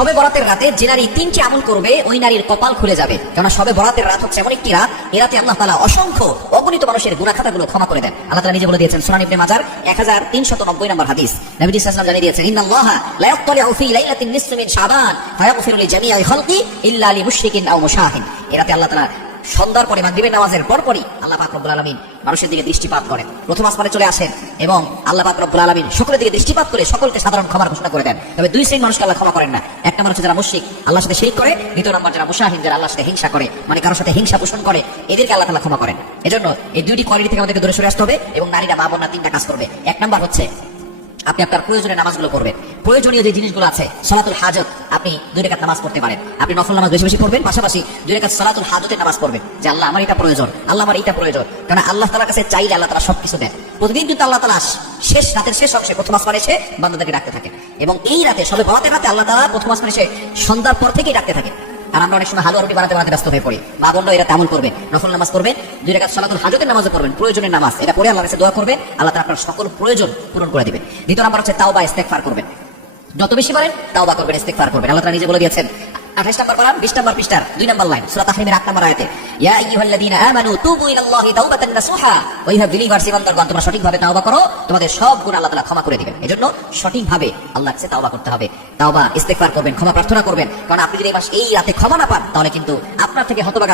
শবে বরাতের রাতে যে নারী 3টি আমল করবে ওই নারীর কপাল খুলে যাবে, কেননা শবে বরাতের রাত হচ্ছে এমন একটি রাত, এ রাতে আল্লাহ তাআলা অসংখ্য অগণিত মানুষের গুনাহ খাতাগুলো ক্ষমা করে দেন। আল্লাহ তাআলা নিজে বলে দিয়েছেন, সুনান ইবনে মাজার 1390 নম্বর হাদিস, নবী সাল্লাল্লাহু আলাইহি ওয়াসাল্লাম জানিয়ে দিয়েছেন, ইন্নাল্লাহা লা ইয়াত্তালিউ ফি লাইলাতিন নিসফি মিন শাবান ফায়াগফিরু লিজামিআ খালকি ইল্লা লিমুশরিকিন আও মুশাহিন। এ রাতে আল্লাহ তাআলা সন্ধ্যার পরে মাগরিবের নামাজের পরপরই আল্লাহ পাক রব্বুল আলামিন মানুষের দিকে দৃষ্টিপাত করেন, প্রথম আসমানে চলে আসেন এবং আল্লাহ পাক রব্বুল আলামিন সকলের দিকে দৃষ্টিপাত করে সকলকে সাধারণ ক্ষমার ঘোষণা করে দেন। তবে দুই শ্রেণীর মানুষকে আল্লাহ ক্ষমা করেন না। এক নম্বর হচ্ছে যারা মুশরিক, আল্লাহর সাথে শিরক করে, দ্বিতীয় নম্বর যারা মুশাহিন, যারা আল্লাহর সাথে হিংসা করে, মানে কারোর সাথে হিংসা পোষণ করে, এদেরকে আল্লাহ তাআলা ক্ষমা করেন। এজন্য এই দুইটি কোয়ালিটি থেকে আমাদেরকে দূরে সরে আসতে হবে এবং নারীরা মা বোনরা 3টা কাজ করবে। এক নম্বর হচ্ছে আপনি আপনার প্রয়োজনীয় নামাজগুলো করবেন। প্রয়োজনীয় যে জিনিসগুলো আছে, সালাতুল হাজত, আপনি 2 রাকাত নামাজ পড়তে পারেন, আপনি নফল নামাজ বেশি বেশি পড়বেন, পাশাপাশি 2 রাকাত সালাতুল হাজতের নামাজ পড়বেন, যে আল্লাহ আমার এটা প্রয়োজন, আল্লাহ আমার এটা প্রয়োজন। কারণ আল্লাহ তাআলার কাছে চাইলে আল্লাহ তাআলা সবকিছু দেন। প্রতিদিন কিন্তু আল্লাহ তাআলা শেষ রাতের শেষ অংশে প্রথম আসমানে এসে বান্দাদেরকে ডাকতে থাকে, এবং এই রাতে শবে বরাতের রাতে আল্লাহ তাআলা প্রথম আসমানে এসে সন্ধ্যার পর থেকেই ডাকতে থাকে। আর আমরা অনেক সময় হালুয়া রুটি বানাতে ব্যস্ত হয়ে পড়ি। মা বোনরা এরা তেমন করবেন, নফল নামাজ পড়বেন, 2 রাকাত সালাতুল হাজতের নামাজও পড়বেন, প্রয়োজনের নামাজ, এটা পড়ে আল্লাহর কাছে দোয়া করবেন, আল্লাহ তাআলা আপনার সকল প্রয়োজন পূরণ করে দিবেন। দ্বিতীয় নাম্বার হচ্ছে তাওবা, ইস্তেগফার করবেন, যত বেশি পারেন তাওবা করবেন, ইস্তেগফার করবেন। আল্লাহ তাআলা নিজে বলে দিয়েছেন 28 নম্বর পারা 20 নম্বর পৃষ্ঠার 2 নম্বর লাইন, সূরা তাহরিমের 8 নম্বর আয়াতে, ইয়া আইয়ুহাল্লাযীনা আমানু তুবু ইলাল্লাহি তাওবাতান নাসুহা, ওই হ্যাভ বিলিভার্স ইমানদারগণ, তোমরা সঠিকভাবে তাওবা করো, তোমাদের সব গুনাহ আল্লাহ তাআলা ক্ষমা করে দিবেন। এজন্য সঠিকভাবে আল্লাহর কাছে তাওবা করতে হবে, তাওবা ইস্তেগফার করবেন, ক্ষমা প্রার্থনা করবেন। কারণ আপনি যদি এই রাতে ক্ষমা না পান, তাহলে কিন্তু আপনার থেকে হতভাগা